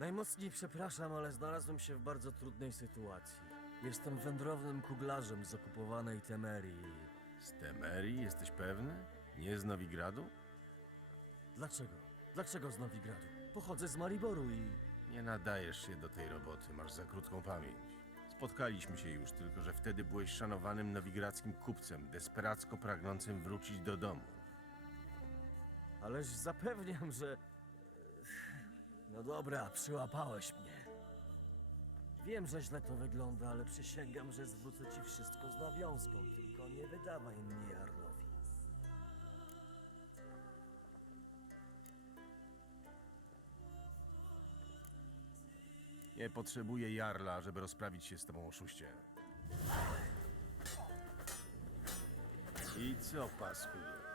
Najmocniej przepraszam, ale znalazłem się w bardzo trudnej sytuacji. Jestem wędrownym kuglarzem z okupowanej Temerii. Z Temerii jesteś pewny? Nie z Nowigradu? Dlaczego? Dlaczego z Nowigradu? Pochodzę z Mariboru i... Nie nadajesz się do tej roboty, masz za krótką pamięć. Spotkaliśmy się już, tylko że wtedy byłeś szanowanym nowigradzkim kupcem, desperacko pragnącym wrócić do domu. Ależ zapewniam, że... No dobra, przyłapałeś mnie. Wiem, że źle to wygląda, ale przysięgam, że zwrócę ci wszystko z nawiązką, tylko nie wydawaj mnie Jarlowi. Nie potrzebuję Jarla, żeby rozprawić się z tobą, oszuście. I co, paskudo?